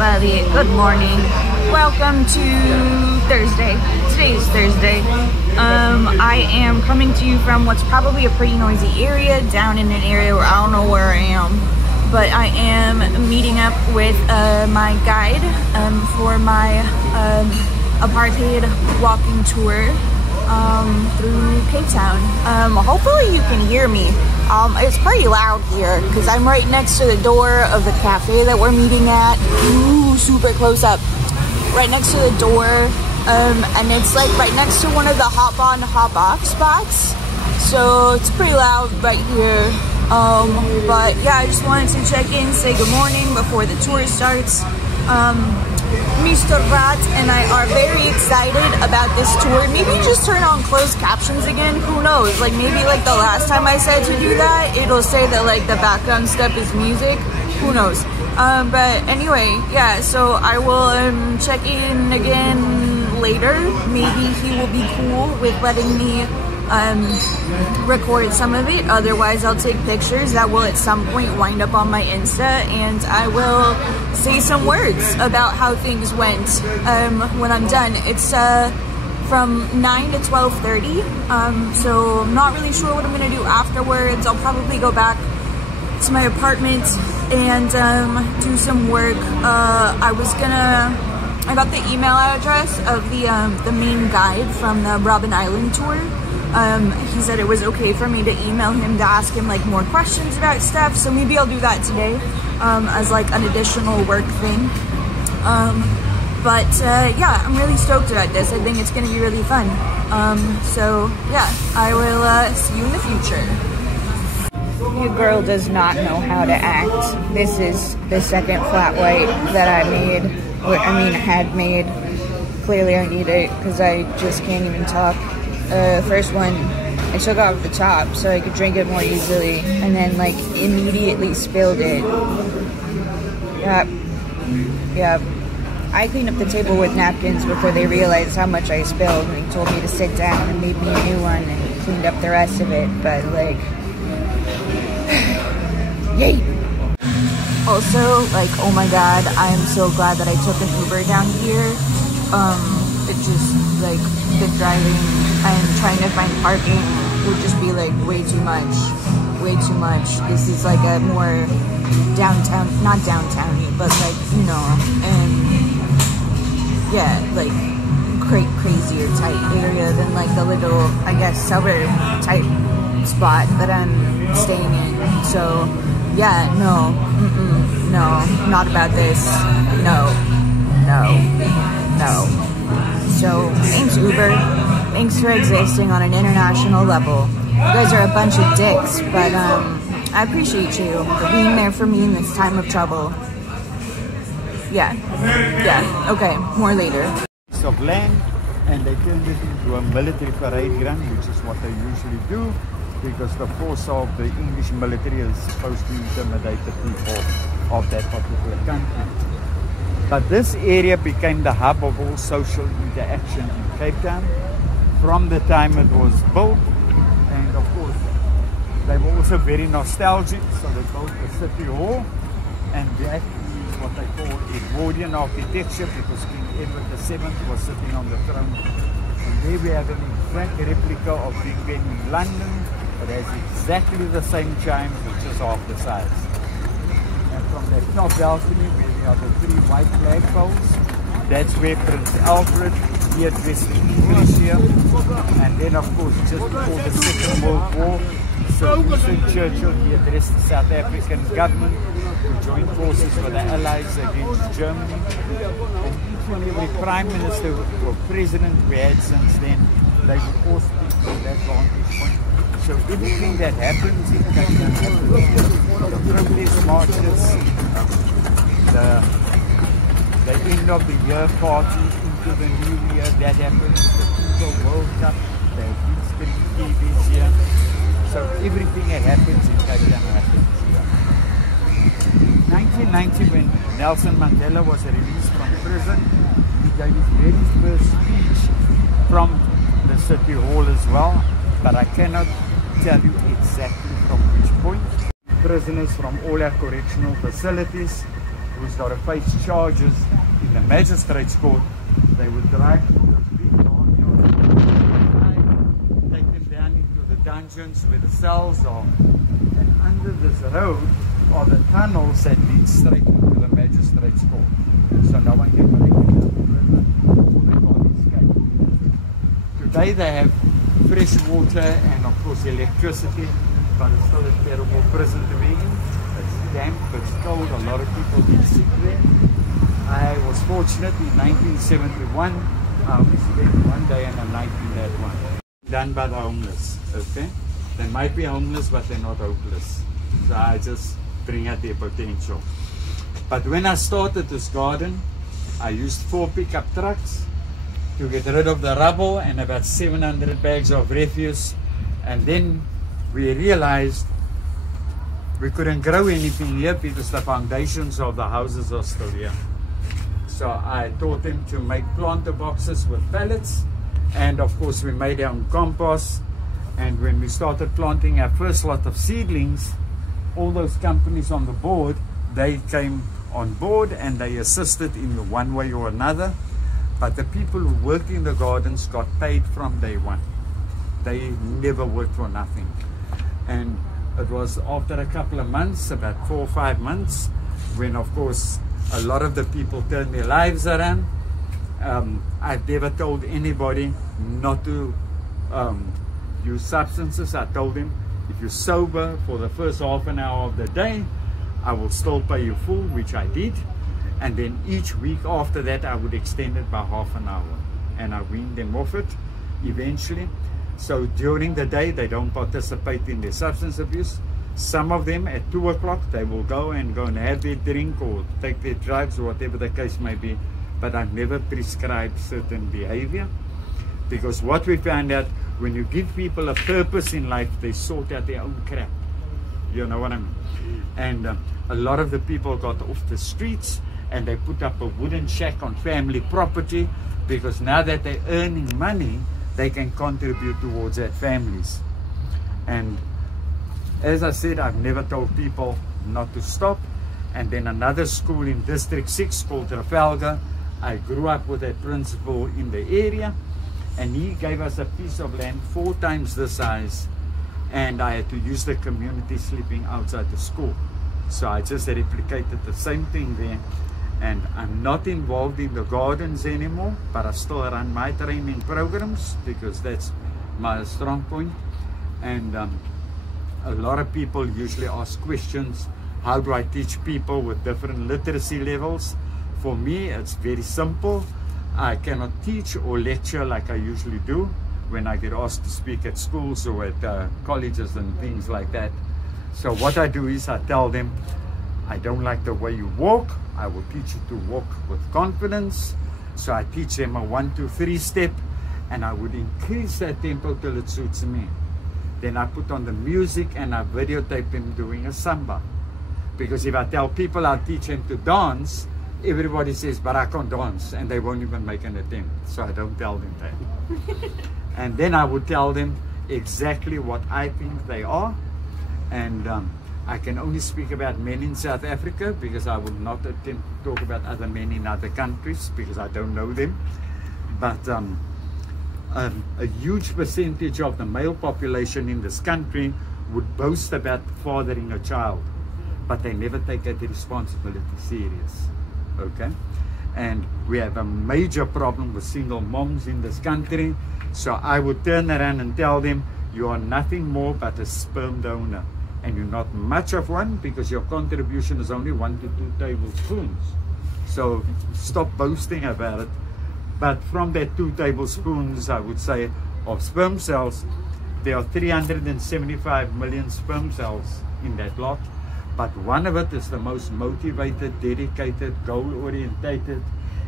everybody, good morning. Welcome to Thursday. Today is Thursday. I am coming to you from what's probably a pretty noisy area, down in an area where I don't know where I am. But I am meeting up with my guide for my Apartheid walking tour through Cape Town. Hopefully you can hear me. It's pretty loud here because I'm right next to the door of the cafe that we're meeting at. Ooh, super close up. Right next to the door, and it's like right next to one of the hop on, hop off spots. So it's pretty loud right here. But yeah, I just wanted to check in, say good morning before the tour starts. Mr. Rat and I are very excited about this tour. Maybe just turn on closed captions again, who knows? Like maybe like the last time I said to do that, it'll say that like the background stuff is music, who knows? But anyway, yeah, so I will check in again later. Maybe he will be cool with letting me record some of it. Otherwise I'll take pictures that will at some point wind up on my Insta, and I will say some words about how things went when I'm done. It's from 9 to 12:30, so I'm not really sure what I'm gonna do afterwards. I'll probably go back to my apartment and do some work. I got the email address of the main guide from the Robben Island tour. He said it was okay for me to email him to ask him like more questions about stuff, so maybe I'll do that today as like an additional work thing. But yeah, I'm really stoked about this. I think it's gonna be really fun. So yeah, I will see you in the future. Your girl does not know how to act. This is the second flat white that I made, had made. Clearly I need it because I just can't even talk. First one, I took off the top so I could drink it more easily, and then like immediately spilled it. Yep. I cleaned up the table with napkins before they realized how much I spilled, and they told me to sit down and made me a new one and cleaned up the rest of it, but like, yay! Also, like, oh my god, I am so glad that I took an Uber down here. It just, like, the driving and trying to find parking would just be like way too much. This is like a more downtown, not downtown-y, but like, you know, and yeah, like crazier tight area than like the little, I guess, suburb type spot that I'm staying in. So yeah, no, not about this. No. So thanks Uber. Thanks for existing on an international level. You guys are a bunch of dicks, but I appreciate you for being there for me in this time of trouble. Yeah, okay, more later. Of land, and they turned it into a military parade ground, which is what they usually do, because the force of the English military is supposed to intimidate the people of that particular country. But this area became the hub of all social interaction in Cape Town from the time it was built, and of course they were also very nostalgic, so they built the City Hall, and that is what they call Edwardian architecture, because King Edward VII was sitting on the throne. And there we have an exact replica of Big Ben in London. It has exactly the same chimes, which is half the size. And from that top balcony where we have the 3 white flagpoles, that's where Prince Alfred, he addressed the English here. And then of course, just before the Second World War, Sir Winston Churchill, he addressed the South African government to join forces with the Allies against Germany. And each and every Prime Minister or President we had since then, they would all speak from that vantage point. So everything that happens in Cape Town happens. The protest marches, the end of the year party into the new year, that happens. The FIFA World Cup, they have been screen TVs here. So everything that happens in Cape Town happens here. 1990, when Nelson Mandela was released from prison, he gave his very first speech from the City Hall as well, but I cannot tell you exactly from which point. Prisoners from all our correctional facilities, who's got to face charges in the magistrate's court, they would drive through those big barnyards, take them down into the dungeons where the cells are. And under this road are the tunnels that lead straight into the magistrate's court. So no one can break into the river or they can't escape. Today they have fresh water and of course electricity, but it's still a terrible prison to be in. It's damp, it's cold, a lot of people get sick there. I was fortunate in 1971, I only spent one day and a night in that one. Done by the homeless, okay? They might be homeless, but they're not hopeless. So I just bring out their potential. But when I started this garden, I used 4 pickup trucks to get rid of the rubble and about 700 bags of refuse. And then we realized we couldn't grow anything here because the foundations of the houses are still here. So I taught them to make planter boxes with pallets, and of course we made our own compost. And when we started planting our first lot of seedlings, all those companies on the board, they came on board and they assisted in one way or another. But the people who worked in the gardens got paid from day one. They never worked for nothing. And it was after a couple of months, about 4 or 5 months, when of course a lot of the people turned their lives around. I've never told anybody not to use substances. I told them, if you're sober for the first half an hour of the day, I will still pay you full, which I did. And then each week after that, I would extend it by half an hour. And I weaned them off it eventually. So during the day, they don't participate in their substance abuse. Some of them at 2 o'clock, they will go and have their drink or take their drugs or whatever the case may be. But I've never prescribed certain behavior, because what we found out, when you give people a purpose in life, they sort out their own crap. You know what I mean? And a lot of the people got off the streets and they put up a wooden shack on family property, because now that they're earning money, they can contribute towards their families. And as I said, I've never told people not to stop. And then another school in District 6 called Trafalgar, I grew up with a principal in the area, and he gave us a piece of land 4 times the size, and I had to use the community sleeping outside the school. So I just replicated the same thing there. And I'm not involved in the gardens anymore, but I still run my training programs because that's my strong point. And a lot of people usually ask questions, how do I teach people with different literacy levels? For me, it's very simple. I cannot teach or lecture like I usually do when I get asked to speak at schools or at colleges and things like that. So what I do is I tell them, I don't like the way you walk. I will teach you to walk with confidence. So I teach them a 1, 2, 3 step, and I would increase that tempo till it suits me. Then I put on the music and I videotape them doing a samba. Because if I tell people I'll teach them to dance, everybody says, but I can't dance, and they won't even make an attempt. So I don't tell them that. And then I would tell them exactly what I think they are. And I can only speak about men in South Africa, because I will not attempt to talk about other men in other countries because I don't know them. But a huge percentage of the male population in this country would boast about fathering a child, but they never take that responsibility serious. Okay? And we have a major problem with single moms in this country. So I would turn around and tell them, you are nothing more but a sperm donor. And you're not much of one, because your contribution is only 1 to 2 tablespoons. So stop boasting about it. But from that 2 tablespoons, I would say, of sperm cells, there are 375 million sperm cells in that lot. But one of it is the most motivated, dedicated, goal-orientated,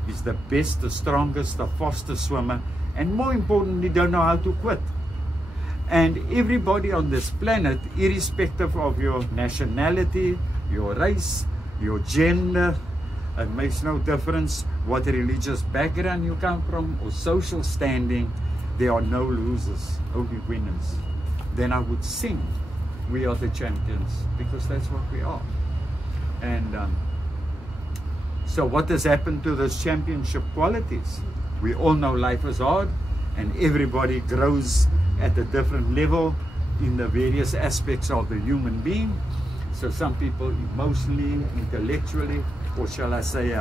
is the best, the strongest, the fastest swimmer, and more importantly, don't know how to quit. And everybody on this planet, irrespective of your nationality, your race, your gender, it makes no difference what religious background you come from or social standing, there are no losers, only winners. Then I would sing, we are the champions, because that's what we are. And So what has happened to those championship qualities? We all know life is hard and everybody grows at a different level in the various aspects of the human being. So some people emotionally, intellectually, or shall I say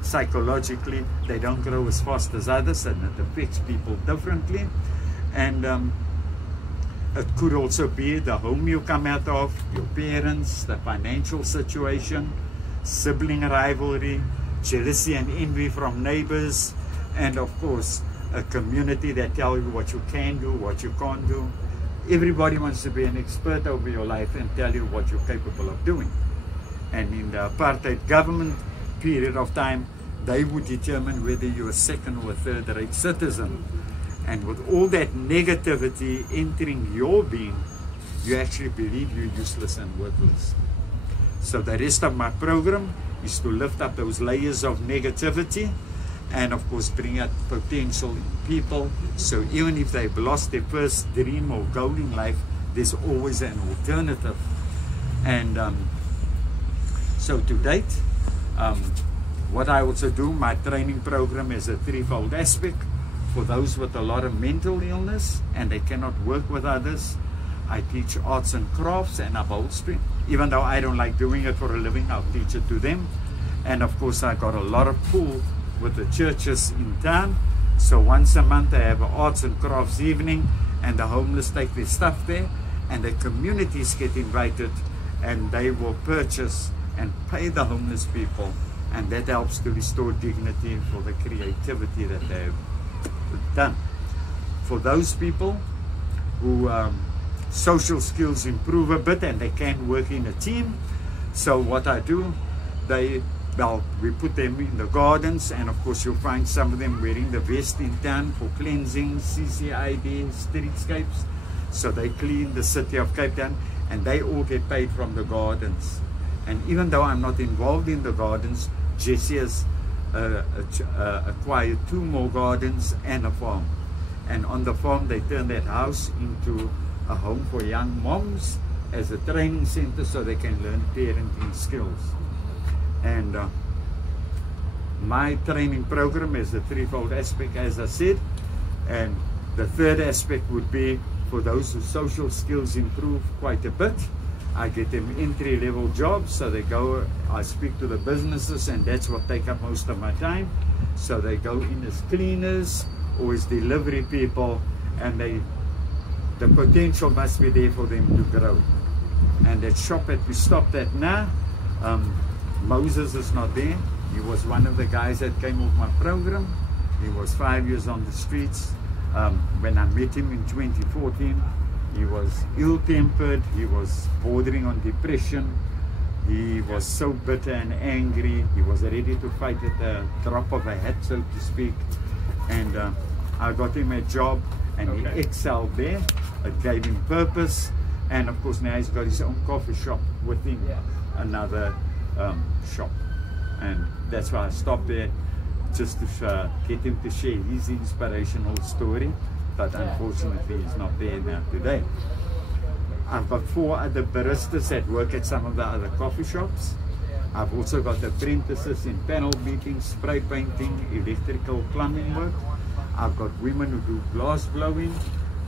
psychologically, they don't grow as fast as others, and it affects people differently. And it could also be the home you come out of, your parents, the financial situation, sibling rivalry, jealousy and envy from neighbors, and of course a community that tell you what you can do, what you can't do. Everybody wants to be an expert over your life and tell you what you're capable of doing. And in the apartheid government period of time, they would determine whether you're a second or third rate citizen. And with all that negativity entering your being, you actually believe you're useless and worthless. So the rest of my program is to lift up those layers of negativity and of course bring out potential in people. So even if they've lost their first dream or goal in life, there's always an alternative. And so to date, what I also do, my training program is a threefold aspect. For those with a lot of mental illness and they cannot work with others, I teach arts and crafts and upholstery. Even though I don't like doing it for a living, I'll teach it to them. And of course I got a lot of pull with the churches in town. So once a month I have an arts and crafts evening, and the homeless take their stuff there, and the communities get invited, and they will purchase and pay the homeless people, and that helps to restore dignity for the creativity that they have done. For those people who social skills improve a bit and they can't work in a team, so what I do, we put them in the gardens, and of course you'll find some of them wearing the vest in town for cleansing, CCID, streetscapes. So they clean the city of Cape Town, and they all get paid from the gardens. And even though I'm not involved in the gardens, Jesse has acquired 2 more gardens and a farm. And on the farm they turn that house into a home for young moms as a training center so they can learn parenting skills. And my training program is a threefold aspect, as I said. And the third aspect would be for those whose social skills improve quite a bit. I get them entry-level jobs, so they go, I speak to the businesses, and that's what takes up most of my time. So they go in as cleaners or as delivery people, and the potential must be there for them to grow. And that shop that we stopped at now, Moses is not there. He was one of the guys that came off my program. He was 5 years on the streets. When I met him in 2014, he was ill-tempered, he was bordering on depression, he was so bitter and angry, he was ready to fight at the drop of a hat, so to speak. And I got him a job, and he excelled there. It gave him purpose, and of course now he's got his own coffee shop within another shop. And that's why I stopped there, just to get him to share his inspirational story. But unfortunately he's not there now today. I've got 4 other baristas that work at some of the other coffee shops. I've also got apprentices in panel beating, spray painting, electrical plumbing work. I've got women who do glass blowing,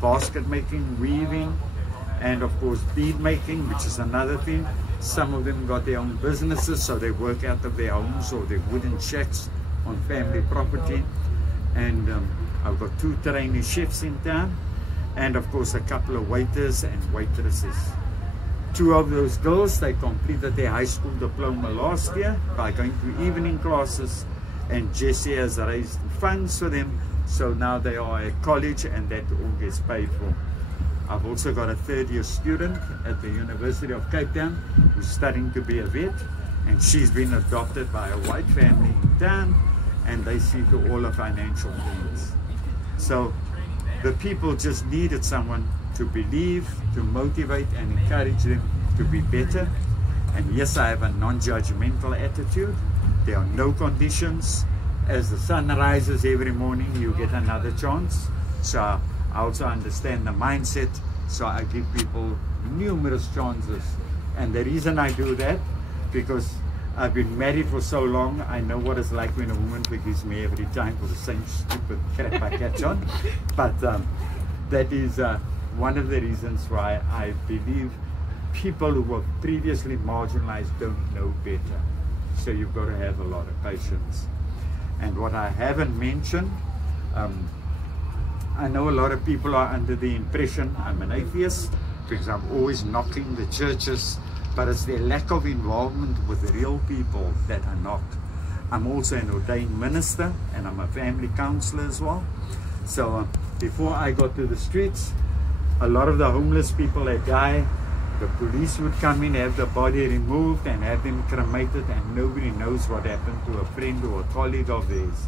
basket making, weaving, and of course bead making, which is another thing. Some of them got their own businesses, so they work out of their homes or their wooden shacks on family property. And I've got 2 trainee chefs in town, and of course a couple of waiters and waitresses. 2 of those girls, they completed their high school diploma last year by going to evening classes, and Jesse has raised funds for them, so now they are at college, and that all gets paid for. I've also got a 3rd-year student at the University of Cape Town who's studying to be a vet, and she's been adopted by a white family in town, and they see to all the financial needs. So the people just needed someone to believe, to motivate and encourage them to be better. And yes, I have a non-judgmental attitude. There are no conditions. As the sun rises every morning, you get another chance. So I also understand the mindset. So I give people numerous chances. And the reason I do that, because I've been married for so long, I know what it's like when a woman forgives me every time for the same stupid crap I catch on. But that is one of the reasons why I believe people who were previously marginalized don't know better. So you've got to have a lot of patience. And what I haven't mentioned, I know a lot of people are under the impression I'm an atheist because I'm always knocking the churches, but it's their lack of involvement with the real people that are not. I'm also an ordained minister and I'm a family counselor as well. So before I got to the streets, a lot of the homeless people that die, the police would come in, have the body removed and have them cremated, and nobody knows what happened to a friend or a colleague of theirs.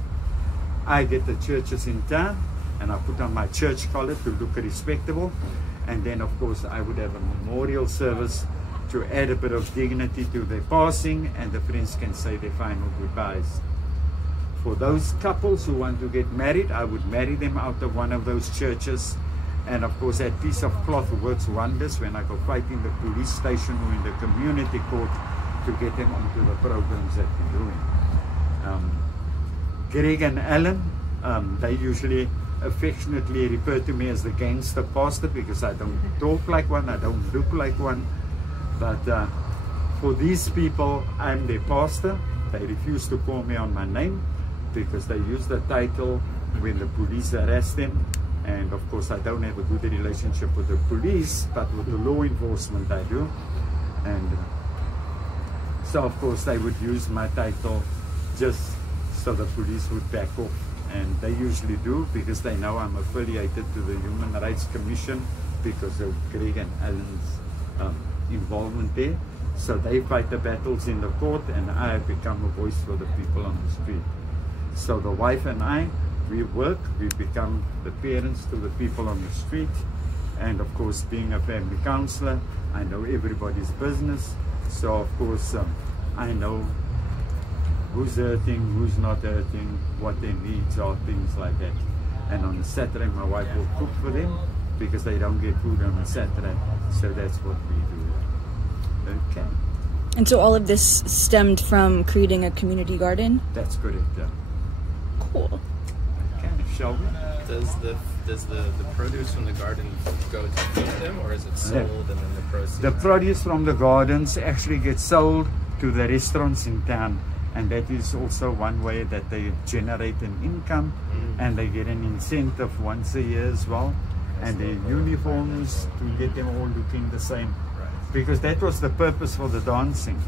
I get the churches in town and I put on my church collar to look respectable, and then of course I would have a memorial service to add a bit of dignity to their passing, and the friends can say their final goodbyes. For those couples who want to get married, I would marry them out of one of those churches. And of course that piece of cloth works wonders when I go fight in the police station or in the community court to get them onto the programs that we're doing. Greg and Alan, they usually affectionately refer to me as the gangster pastor because I don't talk like one, I don't look like one. But for these people, I'm their pastor. They refuse to call me on my name because they use the title when the police arrest them. And of course I don't have a good relationship with the police, but with the law enforcement I do. And so of course they would use my title just so the police would back off. And they usually do because they know I'm affiliated to the Human Rights Commission because of Greg and Alan's involvement there. So they fight the battles in the court and I have become a voice for the people on the street. So the wife and I, we work, we become the parents to the people on the street. And of course, being a family counselor, I know everybody's business. So of course, I know who's hurting, who's not hurting, what their needs are, things like that. And on a Saturday, my wife will cook for them because they don't get food on a Saturday. So that's what we do. Okay. And so all of this stemmed from creating a community garden? That's correct, yeah. Cool. Shall we? Does the produce from the garden go to feed them, or is it sold and then the proceeds? The produce from the gardens actually gets sold to the restaurants in town, and that is also one way that they generate an income, and they get an incentive once a year as well, and their uniforms to get them all looking the same, because that was the purpose for the dancing,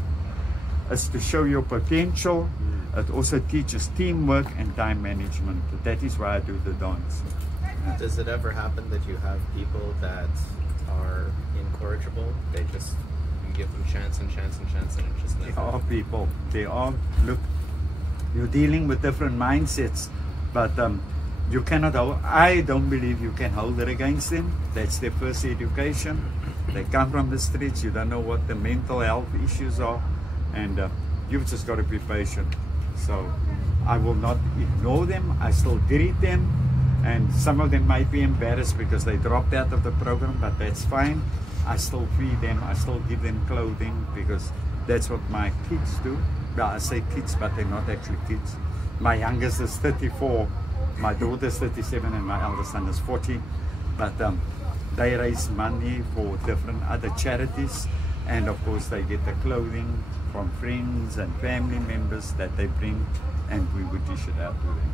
is to show your potential. It also teaches teamwork and time management. That is why I do the dance. Does it ever happen that you have people that are incorrigible? They just, you give them chance and chance and chance and it just never... There are people, they are, look, you're dealing with different mindsets, but you cannot hold, I don't believe you can hold it against them. That's their first education. They come from the streets, you don't know what the mental health issues are, and you've just got to be patient. So I will not ignore them, I still greet them, and some of them might be embarrassed because they dropped out of the program, but that's fine. I still feed them, I still give them clothing because that's what my kids do. Well, I say kids, but they're not actually kids. My youngest is 34, my daughter is 37, and my eldest son is 40. But they raise money for different other charities, and of course they get the clothing from friends and family members that they bring, and we would dish it out to them.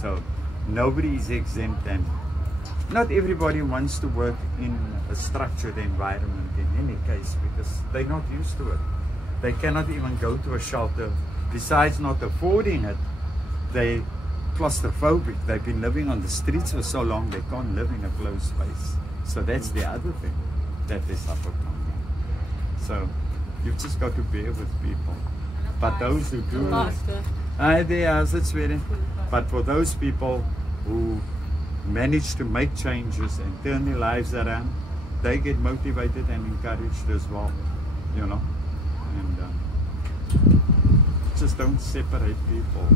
So nobody is exempt, and not everybody wants to work in a structured environment in any case because they're not used to it. They cannot even go to a shelter. Besides not affording it, they're claustrophobic. They've been living on the streets for so long they can't live in a closed space. So that's the other thing that they suffer from. So you've just got to bear with people. But those who do, but for those people who manage to make changes and turn their lives around, they get motivated and encouraged as well, you know. And just don't separate people.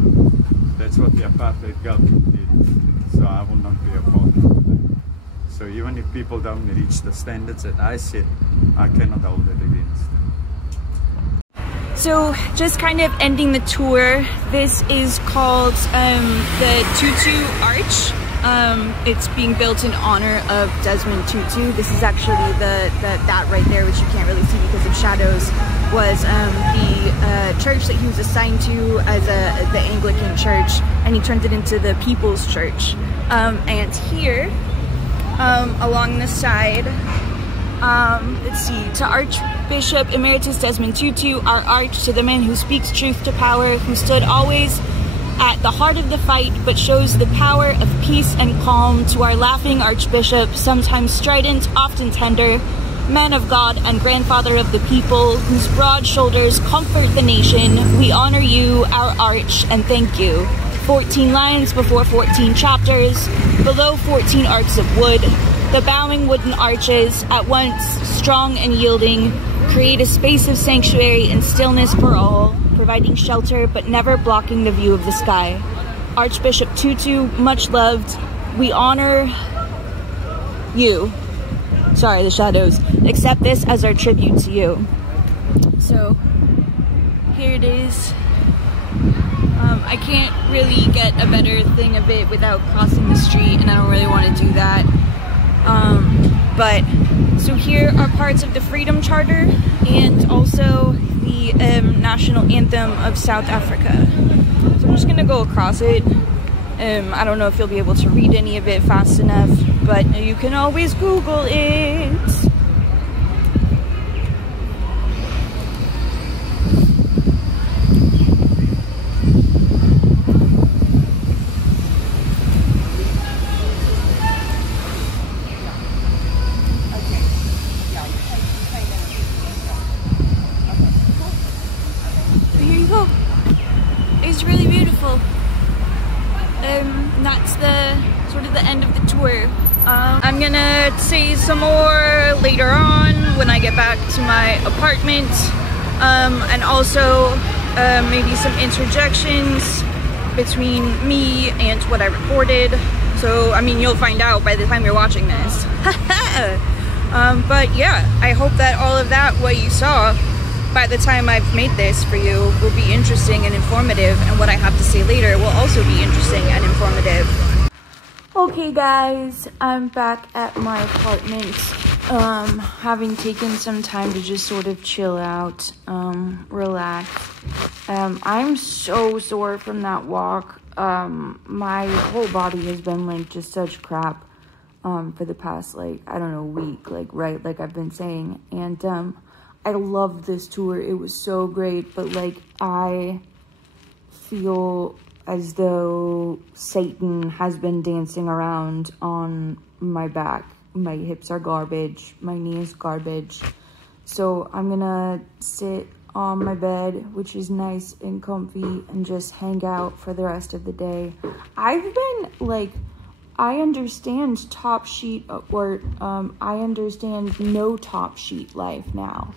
That's what the apartheid government did. So I will not be a part of that. So even if people don't reach the standards that I set, I cannot hold it against them. So just kind of ending the tour, this is called the Tutu Arch. It's being built in honor of Desmond Tutu. This is actually that right there, which you can't really see because of shadows, was the church that he was assigned to as the Anglican church, and he turned it into the People's Church. And here, along the side, let's see, to Archbishop Emeritus Desmond Tutu, our arch, to the man who speaks truth to power, who stood always at the heart of the fight, but shows the power of peace and calm, to our laughing Archbishop, sometimes strident, often tender, man of God and grandfather of the people, whose broad shoulders comfort the nation, we honor you, our arch, and thank you. 14 lines before 14 chapters, below 14 arcs of wood, the bowing wooden arches, at once strong and yielding, create a space of sanctuary and stillness for all, providing shelter but never blocking the view of the sky. Archbishop Tutu, much loved, we honor you. Sorry, the shadows. Accept this as our tribute to you. So, here it is. I can't really get a better thing of it without crossing the street, and I don't really want to do that. But so here are parts of the Freedom Charter and also the national anthem of South Africa. So I'm just gonna go across it. I don't know if you'll be able to read any of it fast enough, but you can always Google it. It's really beautiful. That's the sort of the end of the tour. I'm gonna say some more later on when I get back to my apartment, and also maybe some interjections between me and what I recorded. So I mean, you'll find out by the time you're watching this. But yeah, I hope that all of that, what you saw, by the time I've made this for you, will be interesting and informative, and what I have to say later will also be interesting and informative. Okay guys, I'm back at my apartment, having taken some time to just sort of chill out, relax. I'm so sore from that walk. My whole body has been like just such crap for the past, like, I don't know, week, like I've been saying, and I loved this tour. It was so great, but like I feel as though Satan has been dancing around on my back. My hips are garbage, my knee is garbage. So I'm gonna sit on my bed, which is nice and comfy, and just hang out for the rest of the day. I've been like, I understand top sheet, or I understand no top sheet life now.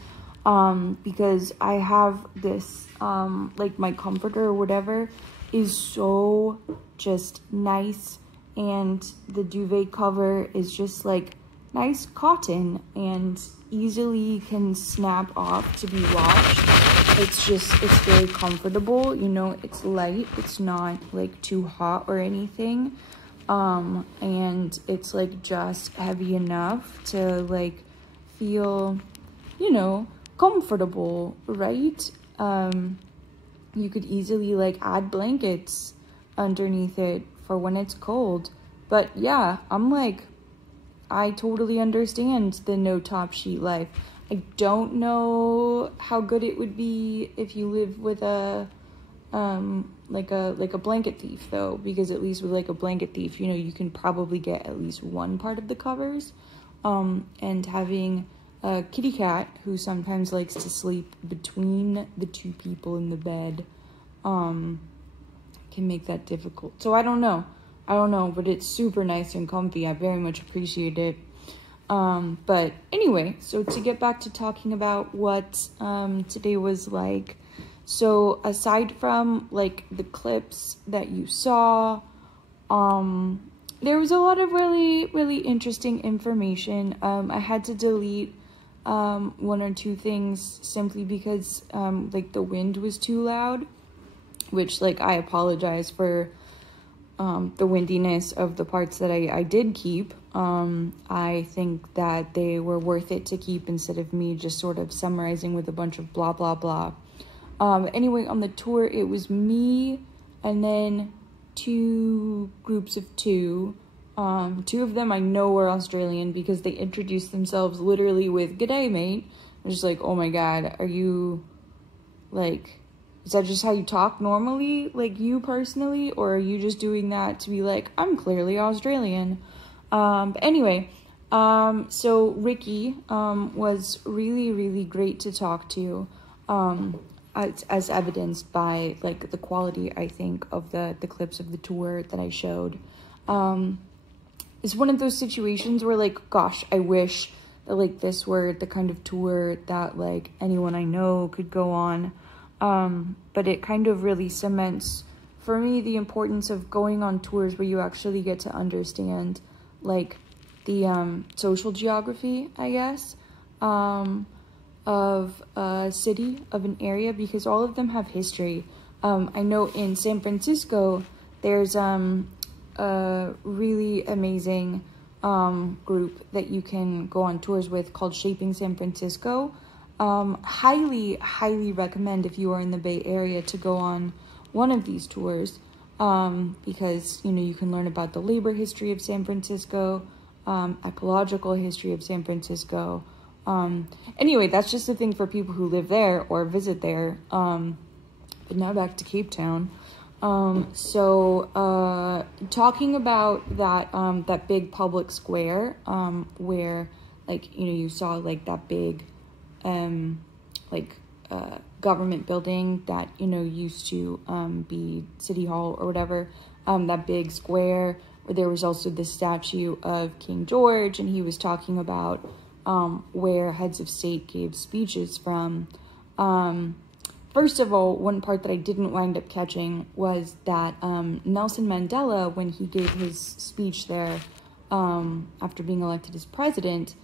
Because I have this, like my comforter or whatever is so just nice, and the duvet cover is just like nice cotton and easily can snap off to be washed. It's very comfortable, you know, it's light, it's not like too hot or anything, and it's like just heavy enough to like feel, you know, comfortable, right? You could easily like add blankets underneath it for when it's cold. But yeah, I'm like, I totally understand the no top sheet life. I don't know how good it would be if you live with a like a blanket thief though, because at least with like a blanket thief, you know, you can probably get at least one part of the covers, and having a kitty cat who sometimes likes to sleep between the two people in the bed can make that difficult. So I don't know, but it's super nice and comfy. I very much appreciate it. But anyway, so to get back to talking about what today was like, so aside from like the clips that you saw, there was a lot of really interesting information. I had to delete one or two things simply because like the wind was too loud, which like I apologize for the windiness of the parts that I did keep. I think that they were worth it to keep instead of me just sort of summarizing with a bunch of blah, blah, blah. Anyway, on the tour, it was me and then two groups of two. Two of them I know were Australian because they introduced themselves literally with "G'day, mate." I was just like, oh my god, are you, like, is that just how you talk normally, like you personally, or are you just doing that to be like, I'm clearly Australian? But anyway, so Ricky was really, really great to talk to, as evidenced by like the quality, I think, of the clips of the tour that I showed. It's one of those situations where like, gosh, I wish that like this were the kind of tour that like anyone I know could go on. But it kind of really cements for me the importance of going on tours where you actually get to understand like the social geography, I guess, of a city, of an area, because all of them have history. I know in San Francisco there's a really amazing group that you can go on tours with called Shaping San Francisco. Highly recommend if you are in the Bay Area to go on one of these tours, because, you know, you can learn about the labor history of San Francisco, ecological history of San Francisco. Anyway, that's just a thing for people who live there or visit there. But now back to Cape Town. Talking about that, that big public square, where, like, you know, you saw, like, that big, government building that, you know, used to, be City Hall or whatever, that big square where there was also the statue of King George, and he was talking about, where heads of state gave speeches from. First of all, one part that I didn't wind up catching was that Nelson Mandela, when he gave his speech there after being elected as president,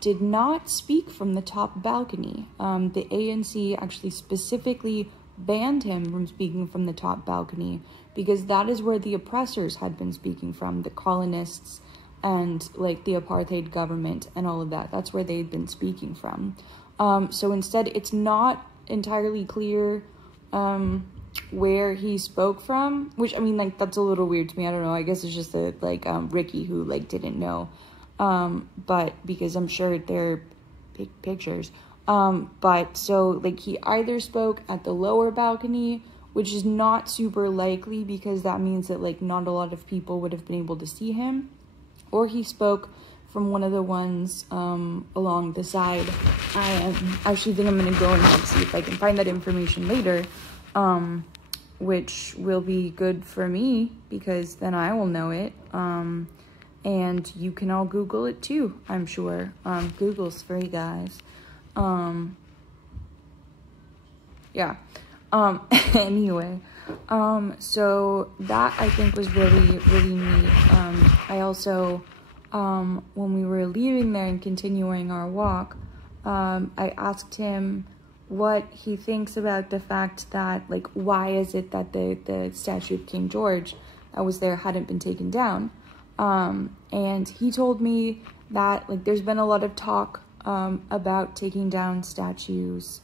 did not speak from the top balcony. The ANC actually specifically banned him from speaking from the top balcony because that is where the oppressors had been speaking from, the colonists and like the apartheid government and all of that. That's where they'd been speaking from. So instead, it's not entirely clear where he spoke from, which, I mean, like, that's a little weird to me. I don't know, I guess it's just that, like, Ricky who, like, didn't know, but because I'm sure they're pictures, but so, like, he either spoke at the lower balcony, which is not super likely because that means that, like, not a lot of people would have been able to see him, or he spoke from one of the ones along the side. I actually think I'm going to go and see if I can find that information later, which will be good for me because then I will know it. And you can all Google it too, I'm sure. Google's free, guys. Yeah. Anyway, so that I think was really, really neat. I also, when we were leaving there and continuing our walk, I asked him what he thinks about the fact that, like, why is it that the statue of King George that was there hadn't been taken down? And he told me that, like, there's been a lot of talk about taking down statues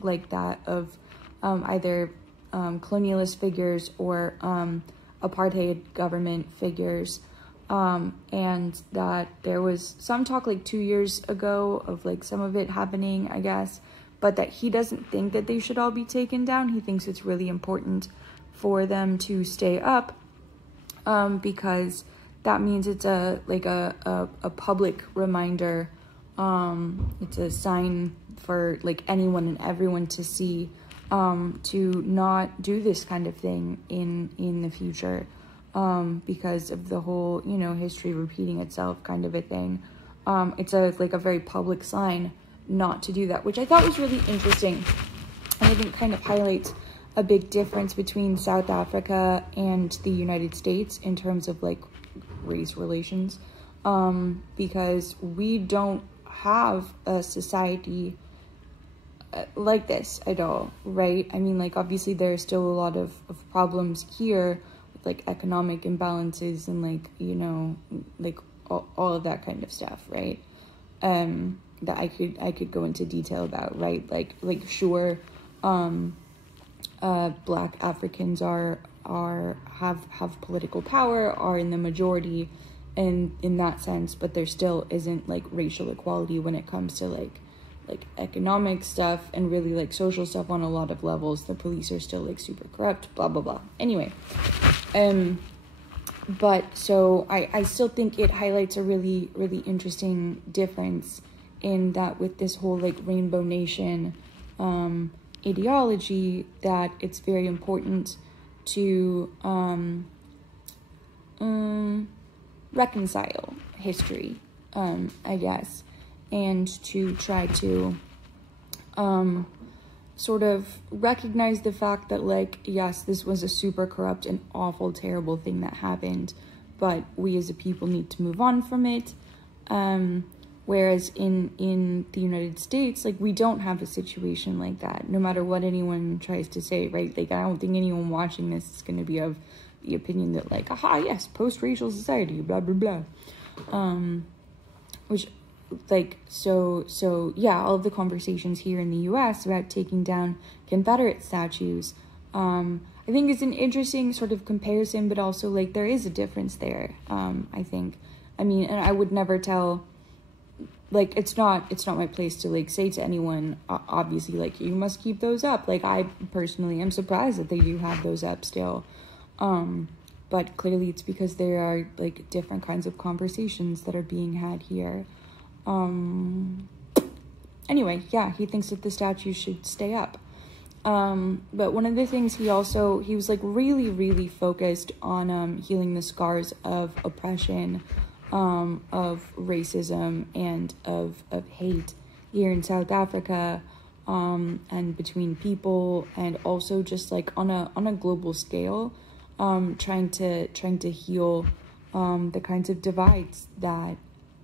like that of either colonialist figures or apartheid government figures, and that there was some talk like 2 years ago of like some of it happening, I guess, but that he doesn't think that they should all be taken down. He thinks it's really important for them to stay up, because that means it's a public reminder. It's a sign for like anyone and everyone to see, to not do this kind of thing in the future, because of the whole, you know, history repeating itself kind of a thing. It's a very public sign not to do that, which I thought was really interesting. And I think kind of highlights a big difference between South Africa and the United States in terms of like race relations, because we don't have a society like this at all, right? I mean, like, obviously there are still a lot of problems here with, like, economic imbalances and, like, you know, like, all of that kind of stuff, right? That I could go into detail about, right? Like sure, Black Africans have political power, are in the majority, and in that sense, but there still isn't, like, racial equality when it comes to like economic stuff and really, like, social stuff on a lot of levels. The police are still, like, super corrupt, blah blah blah. Anyway, but so I still think it highlights a really interesting difference in that with this whole, like, Rainbow Nation ideology, that it's very important to reconcile history, I guess, and to try to sort of recognize the fact that, like, yes, this was a super corrupt and awful, terrible thing that happened, but we as a people need to move on from it. Whereas in the United States, like, we don't have a situation like that, no matter what anyone tries to say, right? Like, I don't think anyone watching this is going to be of the opinion that, like, aha, yes, post-racial society, blah, blah, blah. Which, like, so yeah, all of the conversations here in the U.S. about taking down Confederate statues, I think it's an interesting sort of comparison, but also, like, there is a difference there, I think. I mean, and I would never tell, like, it's not my place to, like, say to anyone, obviously, like, you must keep those up. Like, I personally am surprised that they do have those up still. But clearly it's because there are, like, different kinds of conversations that are being had here. Anyway, yeah, he thinks that the statue should stay up. But one of the things he was, like, really focused on, healing the scars of oppression, of racism and of hate here in South Africa, and between people, and also just, like, on a global scale, trying to heal the kinds of divides that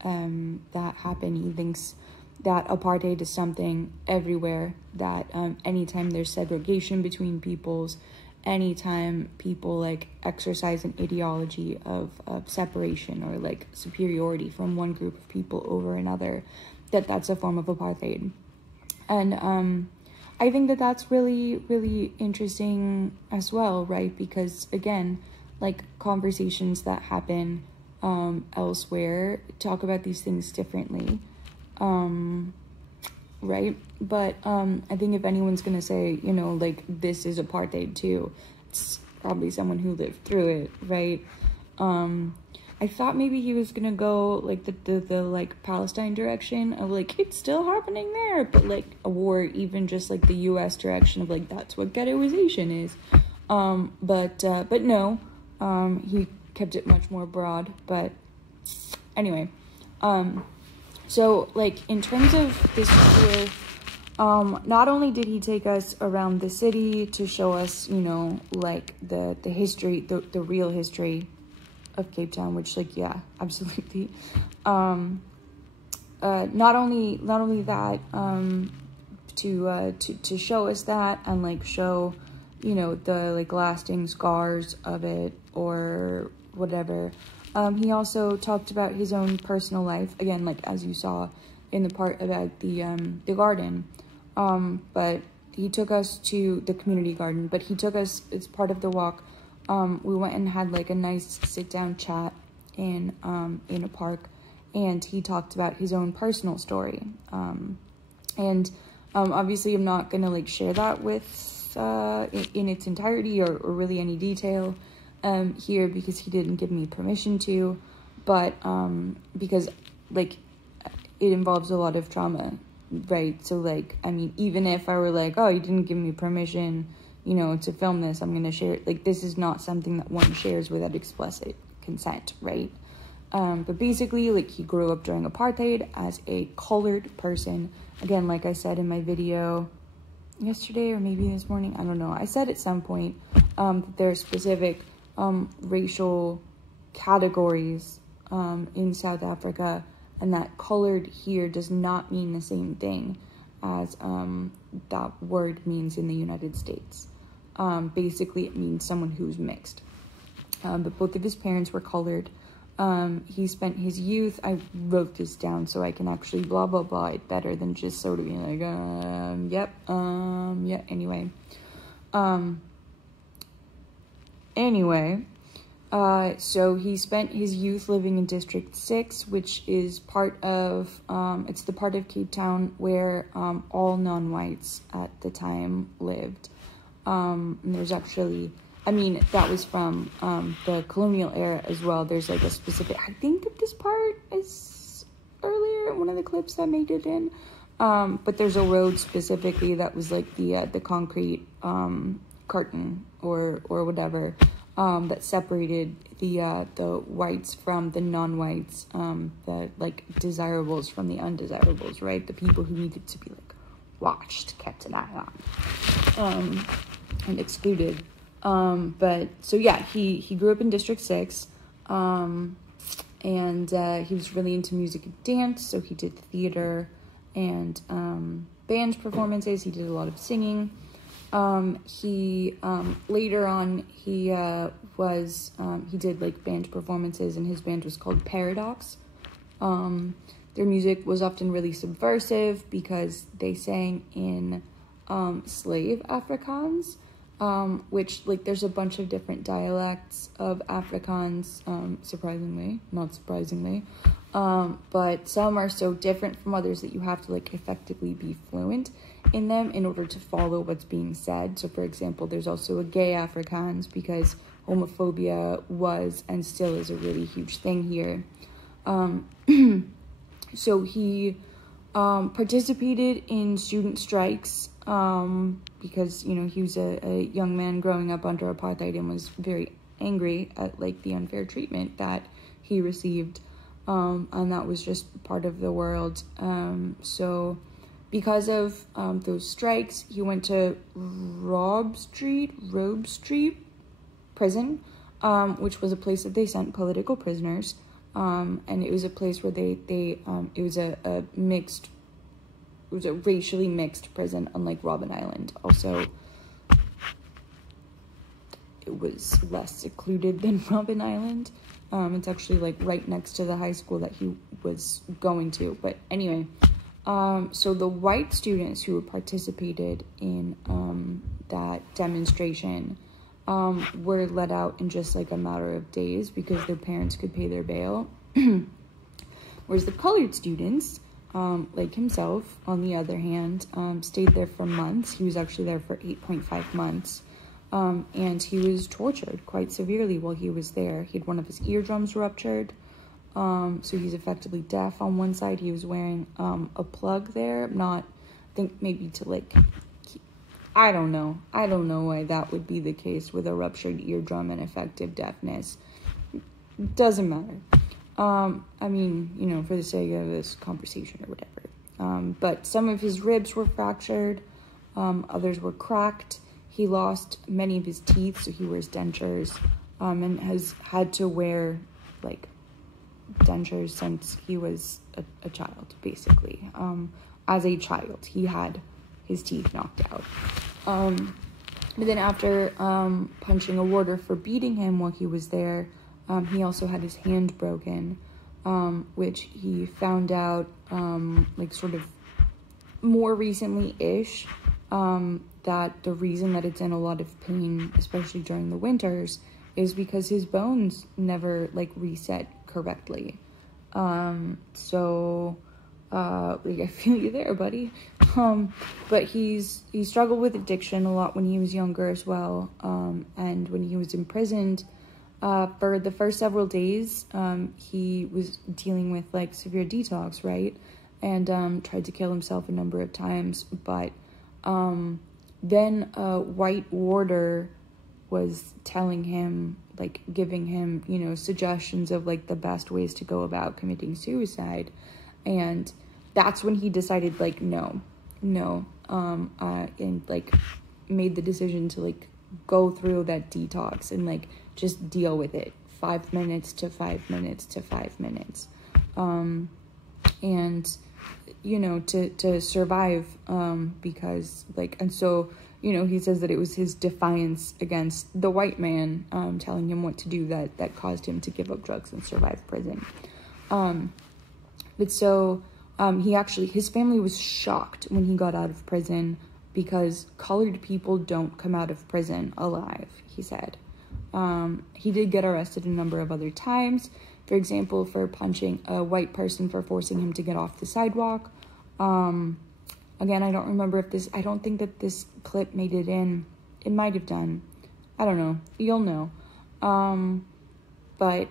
happen. He thinks that apartheid is something everywhere, that anytime there's segregation between peoples, anytime people, like, exercise an ideology of separation or, like, superiority from one group of people over another, that's a form of apartheid. And I think that that's really interesting as well, right? Because, again, like, conversations that happen elsewhere talk about these things differently, right? But I think if anyone's gonna say, you know, like, this is apartheid too, it's probably someone who lived through it, right? I thought maybe he was gonna go, like, the like, Palestine direction of, like, it's still happening there, but, like, a war, even just, like, the US direction of, like, that's what ghettoization is. But no, he kept it much more broad. But anyway, so, like, in terms of this tour, not only did he take us around the city to show us, you know, like, the history, the real history of Cape Town, which, like, yeah, absolutely. Not only that, to show us that and, like, show, you know, the, like, lasting scars of it or whatever. He also talked about his own personal life, again, like, as you saw in the part about the garden. But he took us to the community garden, but he took us, it's part of the walk. We went and had, like, a nice sit-down chat in a park, and he talked about his own personal story. Obviously I'm not gonna, like, share that with in its entirety or really any detail here, because he didn't give me permission to, but because, like, it involves a lot of trauma, right? So, like, I mean, even if I were like, oh, you didn't give me permission, you know, to film this, I'm gonna share it. Like, this is not something that one shares without explicit consent, right? But basically, like, he grew up during apartheid as a colored person. Again, like I said in my video yesterday or maybe this morning, I don't know, I said at some point that there are specific racial categories in South Africa, and that colored here does not mean the same thing as that word means in the United States. Basically, it means someone who's mixed. But both of his parents were colored. He spent his youth, I wrote this down so I can actually blah, blah, blah it better than just sort of being like, yeah, anyway. So he spent his youth living in District 6, which is part of, it's the part of Cape Town where all non-whites at the time lived. And there's actually, I mean, that was from the colonial era as well. There's like a specific, I think that this part is earlier, one of the clips that made it in. But there's a road specifically that was like the concrete curtain or whatever that separated the whites from the non-whites, the like desirables from the undesirables, right? The people who needed to be like watched, kept an eye on, and excluded. But so yeah, he grew up in District 6, and he was really into music and dance, so he did theater and band performances. He did a lot of singing. He later on he did like band performances, and his band was called Paradox. Their music was often really subversive because they sang in slave Afrikaans, which, like, there's a bunch of different dialects of Afrikaans, surprisingly, not surprisingly, but some are so different from others that you have to, like, effectively be fluent in them in order to follow what's being said. So, for example, there's also a gay Afrikaans because homophobia was and still is a really huge thing here. So he participated in student strikes because, you know, he was a young man growing up under apartheid and was very angry at, like, the unfair treatment that he received, and that was just part of the world. So because of those strikes, he went to Robe Street prison, which was a place that they sent political prisoners. And it was a place where it was a racially mixed prison, unlike Robben Island. Also, it was less secluded than Robben Island. It's actually, like, right next to the high school that he was going to. But anyway, so the white students who participated in that demonstration were let out in just, like, a matter of days because their parents could pay their bail. Whereas the colored students, like himself, on the other hand, stayed there for months. He was actually there for 8.5 months. And he was tortured quite severely while he was there. He had one of his eardrums ruptured. So he's effectively deaf on one side. He was wearing a plug there. I think maybe to, like, I don't know why that would be the case with a ruptured eardrum and effective deafness. Doesn't matter. I mean, you know, for the sake of this conversation or whatever. But some of his ribs were fractured. Others were cracked. He lost many of his teeth, so he wears dentures, and has had to wear, like, dentures since he was a child, basically. As a child, he had his teeth knocked out. But then after punching a warder for beating him while he was there, he also had his hand broken, which he found out, like, sort of more recently-ish, that the reason that it's in a lot of pain, especially during the winters, is because his bones never, like, reset correctly. So, like, I feel you there, buddy. But he struggled with addiction a lot when he was younger as well, and when he was imprisoned, for the first several days, he was dealing with, like, severe detox, right? And tried to kill himself a number of times, but then a white warder was telling him, like, giving him, you know, suggestions of, like, the best ways to go about committing suicide. And that's when he decided, like, no, and, like, made the decision to, like, go through that detox and, like, just deal with it. 5 minutes to 5 minutes to 5 minutes. and, you know, to survive, because, like, and so, you know, he says that it was his defiance against the white man, telling him what to do that caused him to give up drugs and survive prison. But so, his family was shocked when he got out of prison, because colored people don't come out of prison alive, he said. He did get arrested a number of other times, for example, for punching a white person for forcing him to get off the sidewalk. Again, I don't remember if I don't think that this clip made it in. It might have done. I don't know. You'll know. But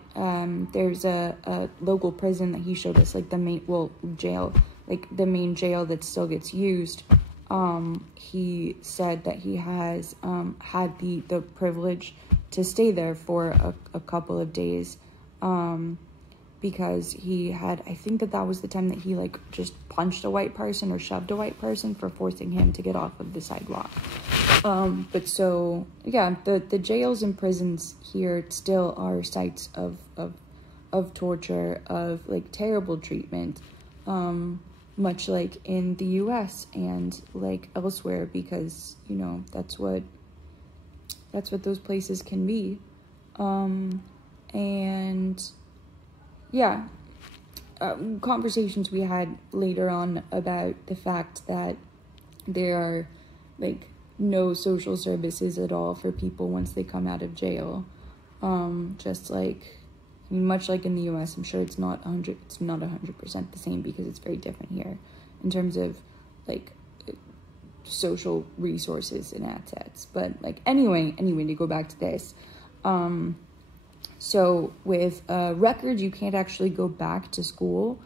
there's a local prison that he showed us, like the main, jail, like the main jail that still gets used. He said that he has had the privilege to stay there for a couple of days, because he had, I think that was the time that he, like, just punched a white person or shoved a white person for forcing him to get off of the sidewalk. But so, yeah, the jails and prisons here still are sites of torture, of, like, terrible treatment, much like in the US and, like, elsewhere, because, you know, that's what those places can be. And yeah, conversations we had later on about the fact that there are, like, no social services at all for people once they come out of jail. Just like, I mean, much like in the US, I'm sure it's not 100% the same, because it's very different here in terms of, like, social resources and assets. But, like, anyway, to go back to this, so with records, you can't actually go back to school.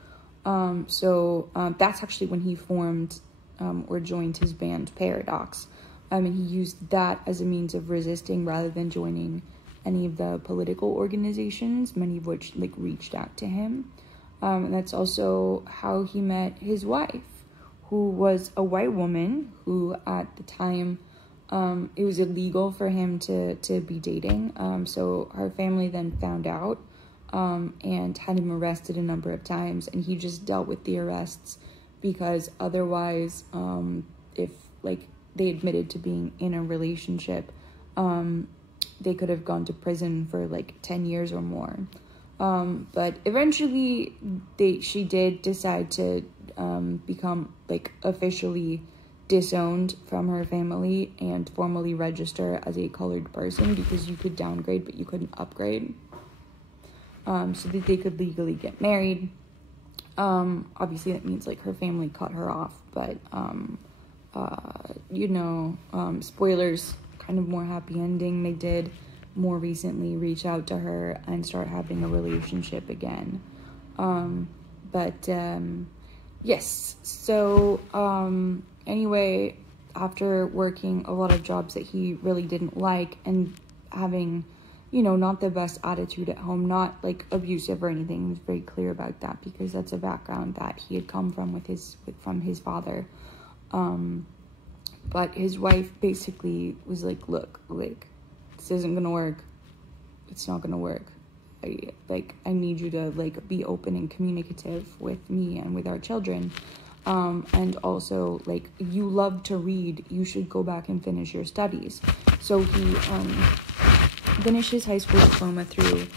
That's actually when he formed or joined his band Paradox. And he used that as a means of resisting rather than joining any of the political organizations, many of which, like, reached out to him. And that's also how he met his wife, who was a white woman who at the time, it was illegal for him to be dating. So her family then found out and had him arrested a number of times, and he just dealt with the arrests, because otherwise, if, like, they admitted to being in a relationship, they could have gone to prison for, like, 10 years or more. But eventually she did decide to become, like, officially disowned from her family and formally register as a colored person, because you could downgrade but you couldn't upgrade, so that they could legally get married. Obviously that means, like, her family cut her off, but you know, spoilers, kind of more happy ending. They did more recently reach out to her and start having a relationship again. Yes, so anyway, after working a lot of jobs that he really didn't like and having, you know, not the best attitude at home, not, like, abusive or anything, he was very clear about that, because that's a background that he had come from from his father. But his wife basically was like, look, like, this isn't gonna work. It's not gonna work. I need you to, like, be open and communicative with me and with our children. And also, like, you love to read, you should go back and finish your studies. So he finished his high school diploma through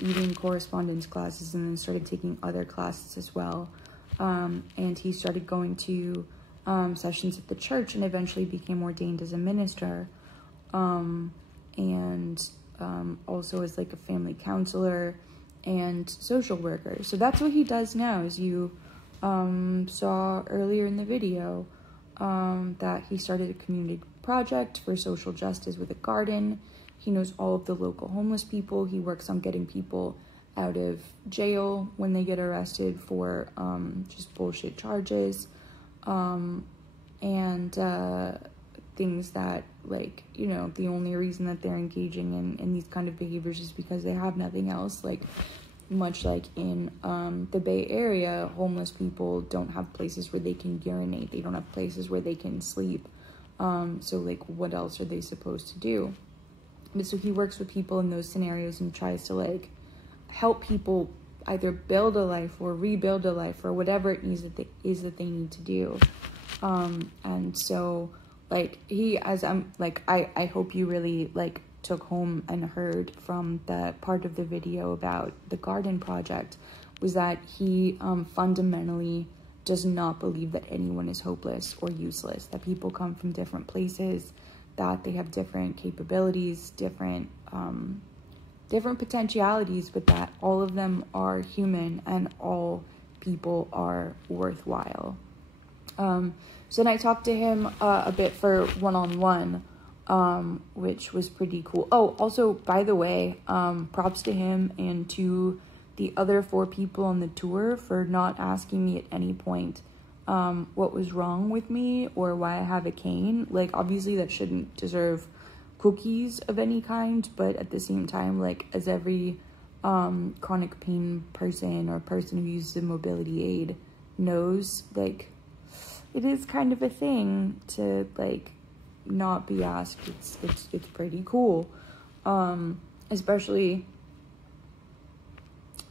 reading correspondence classes, and then started taking other classes as well. And he started going to sessions at the church, and eventually became ordained as a minister, and also as, like, a family counselor and social worker. So that's what he does now, as you saw earlier in the video, that he started a community project for social justice with a garden. He knows all of the local homeless people. He works on getting people out of jail when they get arrested for just bullshit charges, and things that, like, you know, the only reason that they're engaging in these kind of behaviors is because they have nothing else. Like, much like in the Bay Area, homeless people don't have places where they can urinate. They don't have places where they can sleep. So, like, what else are they supposed to do? But so he works with people in those scenarios and tries to, like, help people either build a life or rebuild a life or whatever it is that they need to do. And so like I hope you really like took home and heard from the part of the video about the garden project, was that he fundamentally does not believe that anyone is hopeless or useless, that people come from different places, that they have different capabilities, different potentialities, but that all of them are human and all people are worthwhile. So then I talked to him a bit for one-on-one, which was pretty cool. Oh, also, by the way, props to him and to the other 4 people on the tour for not asking me at any point what was wrong with me or why I have a cane. Like, obviously that shouldn't deserve cookies of any kind, but at the same time, like, as every chronic pain person or person who uses a mobility aid knows, like, it is kind of a thing to, like, not be asked. It's pretty cool. Especially,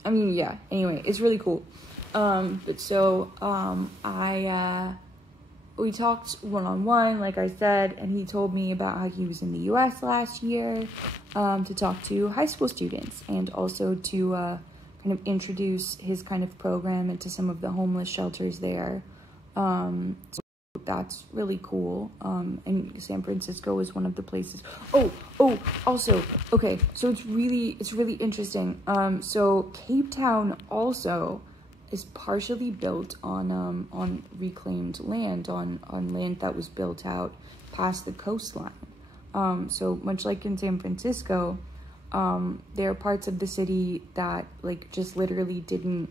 I mean, yeah, anyway, it's really cool. But so, we talked one-on-one, like I said, and he told me about how he was in the US last year, to talk to high school students and also to, kind of introduce his kind of program into some of the homeless shelters there. So that's really cool. And San Francisco is one of the places. Also, okay, so it's really interesting. So Cape Town also is partially built on reclaimed land, on land that was built out past the coastline. So much like in San Francisco, there are parts of the city that like just literally didn't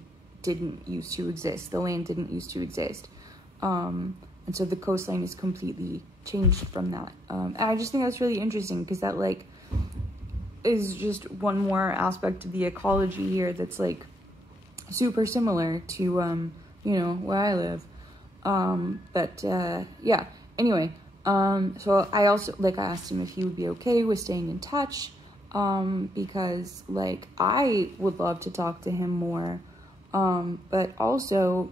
used to exist. The land didn't used to exist. And so the coastline is completely changed from that. And I just think that's really interesting because that like is just one more aspect of the ecology here that's like super similar to, you know, where I live. Yeah, anyway, so I also, like, I asked him if he would be okay with staying in touch, because, like, I would love to talk to him more, but also,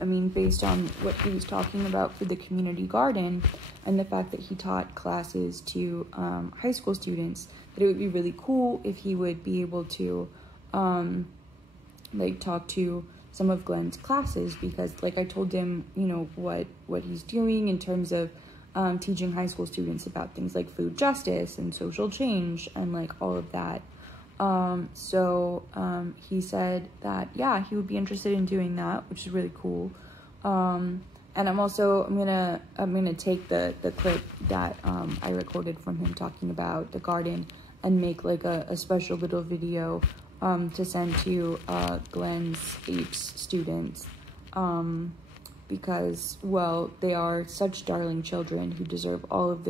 I mean, based on what he was talking about for the community garden and the fact that he taught classes to high school students, that it would be really cool if he would be able to, like, talk to some of Glenn's classes, because, like, I told him, you know, what he's doing in terms of teaching high school students about things like food justice and social change and, like, all of that. So he said that, yeah, he would be interested in doing that, which is really cool. And I'm gonna take the clip that I recorded from him talking about the garden and make, like, a special little video to send to Glenn's Apes students, because, well, they are such darling children who deserve all of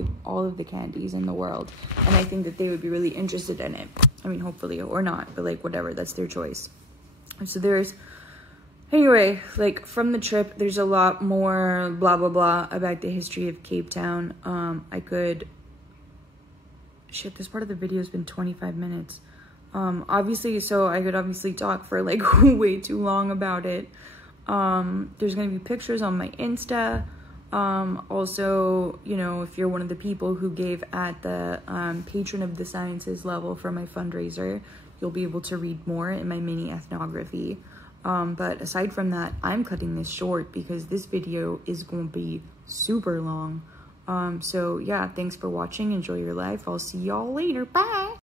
the candies in the world, and I think that they would be really interested in it. I mean, hopefully, or not, but, like, whatever, that's their choice. So anyway, like, from the trip, there's a lot more blah blah blah about the history of Cape Town. This part of the video has been 25 minutes. Obviously, so I could obviously talk for, like, way too long about it. There's gonna be pictures on my Insta. Also, you know, if you're one of the people who gave at the Patron of the Sciences level for my fundraiser, you'll be able to read more in my mini ethnography. But aside from that, I'm cutting this short because this video is going to be super long. So yeah, thanks for watching. Enjoy your life. I'll see y'all later. Bye.